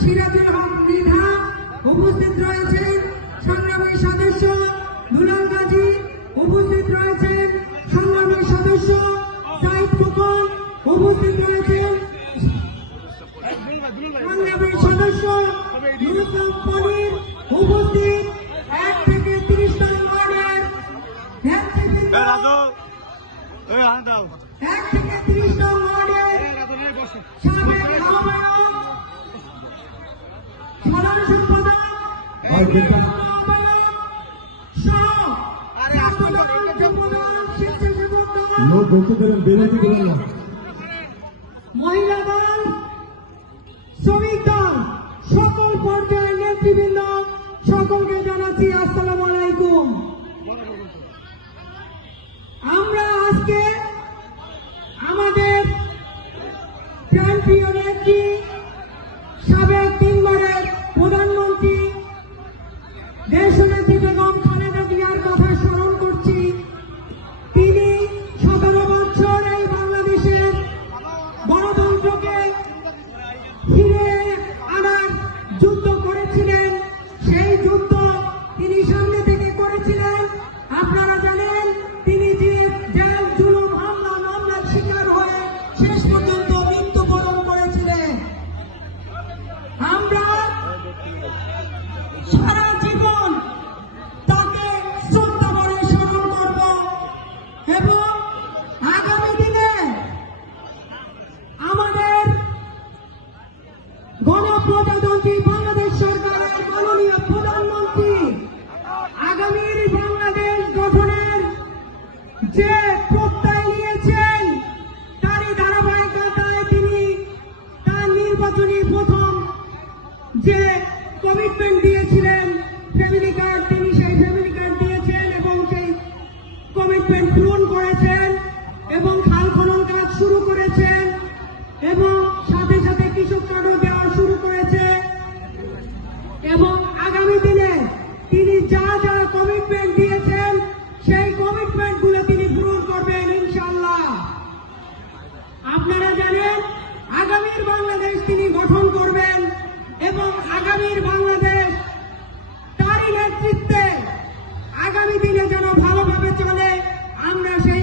সিরাজুল হক মৃধা, উপস্থিত রয়েছেন সংগ্রামী সদস্য দুলাল গাজী, উপস্থিত রয়েছেন সংগ্রামী সদস্য সাইদ ফুকন, উপস্থিত রয়েছেন সংগ্রামী সদস্য নুরুল পনির, উপস্থিত 1 থেকে 30 নং ওয়ার্ডের নেতৃবৃন্দ, 1 থেকে 30 নং ওয়ার্ডের সাবেক আহ্বায়ক, সাধারণ সম্পাদক, মহিলা দল, শ্রমিক দল, সকল পর্যায়ের নেতৃবৃন্দ সকলকে জানাচ্ছি আসসালামু আলাইকুম। আমরা আজকে আমাদের প্রাণপ্রিয় নেত্রী, সাবেক 3 বারের প্রধানমন্ত্রী দেশনেত্রী বেগম খালেদা জিয়ার কথা স্মরণ করছি। তিনি 17 বছর এই বাংলাদেশের গণতন্ত্রকে ফিরে আনার যুদ্ধ করেছিলেন। সেই যুদ্ধ তিনি সামনে থেকে করেছিলেন। আপনারা জানেন তিনি যে জেল, জুলুম, হামলা, মামলার শিকার হয়ে শেষ পর্যন্ত মৃত্যুবরণ করেছিলেন। আমরা সারা জীবন তাকে শ্রদ্ধা করে স্মরণ করব এবং আগামী দিনে আমাদের গণপ্রজাতন্ত্রী বাংলাদেশ সরকারের মাননীয় প্রধানমন্ত্রী আগামীর বাংলাদেশ গঠনের যে প্রত্যয় নিয়েছেন তারই ধারাবাহিকতায় তিনি তার নির্বাচনী প্রথম যে কমিটমেন্ট দিয়েছিলেন ফ্যামিলি কার্ড, তিনি সেই ফ্যামিলি কার্ড দিয়েছেন এবং সেই কমিটমেন্ট পূরণ করেছেন এবং খাল খনন কাজ শুরু করেছেন এবং সাথে সাথে কৃষক কার্ডও দেওয়া শুরু করেছে এবং আগামী দিনে তিনি যা যা কমিটমেন্ট দিয়েছেন সেই কমিটমেন্ট গুলো তিনি পূরণ করবেন ইনশাআল্লাহ। আপনারা জানেন আগামীর বাংলাদেশ তিনি গঠন করবেন এবং আগামীর বাংলাদেশ তারই নেতৃত্বে আগামী দিনে যেন ভালোভাবে চলে আমরা সেই